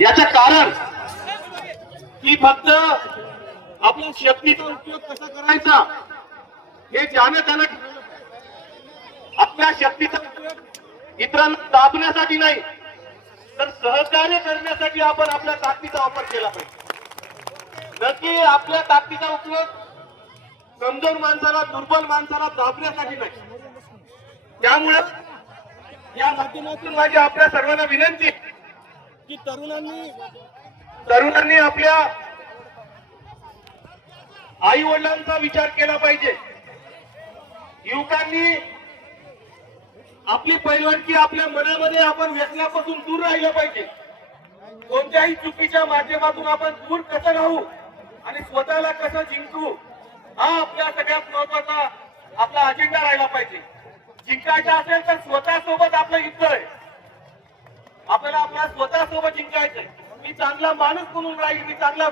याचं कारण की फक्त आपल्या शक्तीचा उपयोग कसा करायचा हे ज्यानं त्यानं आपल्या शक्तीचा उपयोग इतरांना दाबण्यासाठी नाही तर सहकार्य करण्यासाठी आपण आपल्या ताकदीचा वापर केला पाहिजे। नक्की आपल्या ताकदीचा उपयोग कमजोर माणसाला दुर्बल माणसाला दाबण्यासाठी नाही। त्यामुळे या माध्यमातून माझी आपल्या सर्वांना विनंती की तरुणांनी आपल्या आई वडिलांचा विचार केला पाहिजे। युवकांनी आपली पैलवानकी आपल्या मनामध्ये आपण व्यसनापासून दूर राहिलं पाहिजे। कोणत्याही चुकीच्या माध्यमातून आपण दूर कसं राहू आणि स्वतःला कसं जिंकू हा आपल्या सगळ्यात महत्वाचा आपला अजेंडा राहिला पाहिजे। जिंकायचं असेल तर स्वतःसोबत आपलं युद्ध आहे। आपल्याला आपल्या स्वतःसोबत जिंकायचंय। मी चांगला माणूस म्हणून राहील, मी चांगला